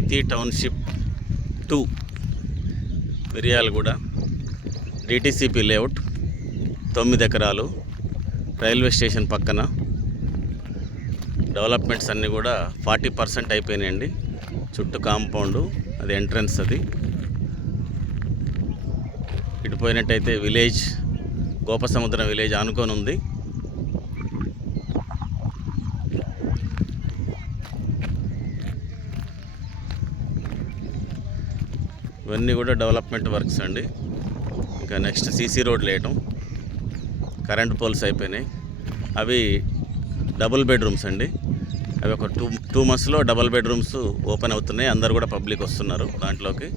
శృతి township 2 Miryalaguda DTCP layout 9 ఎకరాలు railway station పక్కన. Developments అన్నీ కూడా 40% అయిపోయినాయండి. చుట్టూ కాంపౌండు, అది ఎంట్రన్స్. అది ఇటు పోయినట్టయితే విలేజ్, గోపసముద్రం విలేజ్ ఆనుకొని ఉంది. ఇవన్నీ కూడా డెవలప్మెంట్ వర్క్స్ అండి. ఇంకా నెక్స్ట్ సీసీ రోడ్లు వేయటం, కరెంట్ పోల్స్ అయిపోయినాయి. అవి డబుల్ బెడ్రూమ్స్ అండి. అవి ఒక టూ మంత్స్లో డబుల్ బెడ్రూమ్స్ ఓపెన్ అవుతున్నాయి. అందరు కూడా పబ్లిక్ వస్తున్నారు దాంట్లోకి.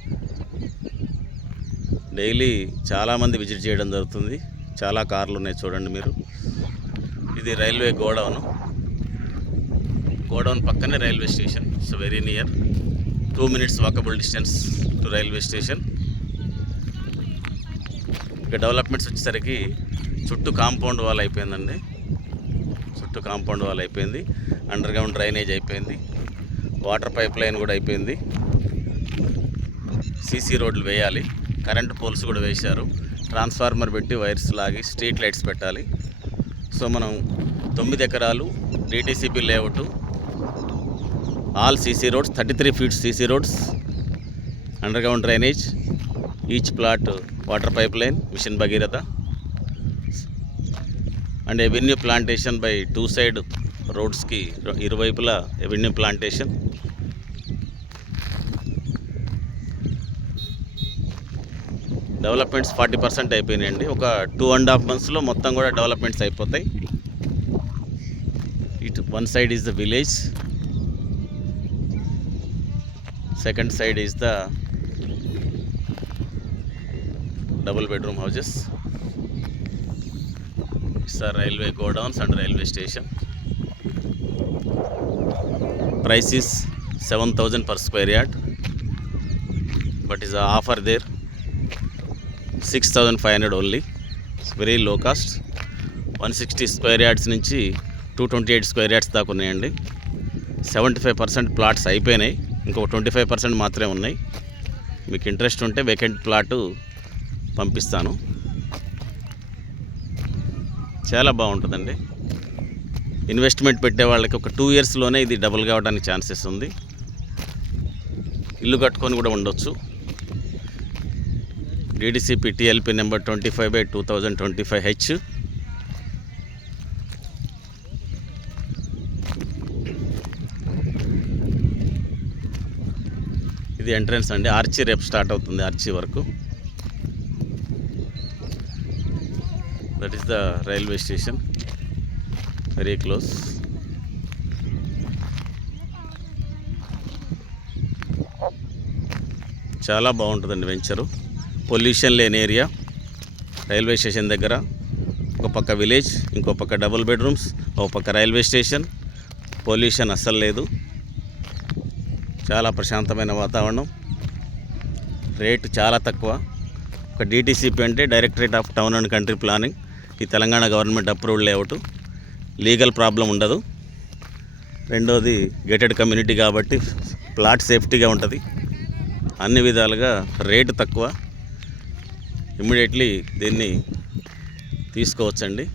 డైలీ చాలామంది విజిట్ చేయడం జరుగుతుంది. చాలా కార్లు ఉన్నాయి చూడండి మీరు. ఇది రైల్వే గోడౌన్ పక్కనే railway station. So very near, 2 minutes walkable distance to railway station. ఇక డెవలప్మెంట్స్ వచ్చేసరికి చుట్టూ కాంపౌండ్ వాల్ అయిపోయిందండి. చుట్టూ కాంపౌండ్ వాల్ అయిపోయింది. అండర్ గ్రౌండ్ డ్రైనేజ్ అయిపోయింది. వాటర్ పైప్ లైన్ కూడా అయిపోయింది. సీసీ రోడ్లు వేయాలి. కరెంట్ పోల్స్ కూడా వేశారు. ట్రాన్స్ఫార్మర్ పెట్టి వైర్స్ లాగి స్ట్రీట్ లైట్స్ పెట్టాలి. సో మనం 9 ఎకరాలు DTCP layout, all CC roads, 33 feet CC roads, underground drainage, each plot water pipeline, mission Bhagiratha, and avenue plantation by 2 side రోడ్స్కి ఇరువైపులా ఎవెన్యూ ప్లాంటేషన్. డెవలప్మెంట్స్ 40% అయిపోయినాయండి. ఒక 2.5 monthsలో మొత్తం కూడా డెవలప్మెంట్స్ అయిపోతాయి. ఇటు one side is the village, second side is the double bedroom houses. It's a railway godowns and railway station. Price is 7,000 per square yard, but is a offer there 6,500 only. It's very low cost. 160 square yards నుంచి 228 square yards దాకా ఉన్నాయండి. 75% plots అయిపోయినాయి. ఇంకొక 25% మాత్రమే ఉన్నాయి. మీకు interest ఉంటే vacant plot పంపిస్తాను. చాలా బాగుంటుందండి. ఇన్వెస్ట్మెంట్ పెట్టే వాళ్ళకి ఒక 2 yearsలోనే ఇది డబుల్ కావడానికి ఛాన్సెస్ ఉంది. ఇల్లు కట్టుకొని కూడా ఉండొచ్చు. DTCP TLP number 25/2025H. ఇది ఎంట్రన్స్ అండి. ఆర్చి రేపు స్టార్ట్ అవుతుంది, ఆర్చి వరకు. That is the railway station, very close. చాలా బాగుంటుందండి వెంచరు. పొల్యూషన్ లేని ఏరియా రైల్వే స్టేషన్ దగ్గర. ఒక పక్క విలేజ్, ఇంకో పక్క డబుల్ బెడ్రూమ్స్, ఒక పక్క రైల్వే స్టేషన్. పొల్యూషన్ అస్సలు లేదు. చాలా ప్రశాంతమైన వాతావరణం. రేటు చాలా తక్కువ. ఒక డిటిసిపి అంటే directorate of town and country planning, ఈ Telangana government approved layout. Legal problem ఉండదు. రెండోది గేటెడ్ కమ్యూనిటీ కాబట్టి ప్లాట్ సేఫ్టీగా ఉంటుంది. అన్ని విధాలుగా రేటు తక్కువ. ఇమ్మీడియట్లీ దీన్ని తీసుకోవచ్చండి.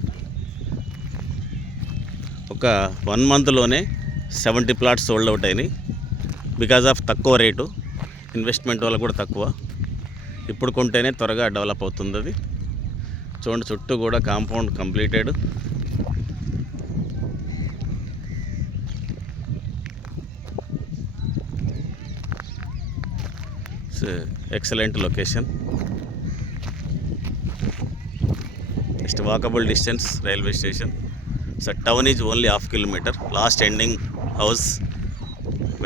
ఒక 1 monthలోనే 70 plots సోల్డ్ అవుట్ అయినాయి. బికాజ్ ఆఫ్ తక్కువ రేటు, ఇన్వెస్ట్మెంట్ వల్ల కూడా తక్కువ. ఇప్పుడు కొంటేనే త్వరగా డెవలప్ అవుతుంది అది. చూడండి, చుట్టూ కూడా compound completed. Excellent location. Next walkable distance railway station. So town is only 1/2 kilometer. Last ending house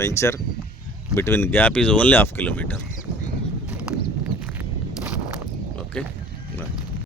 venture between gap is only 1/2 kilometer.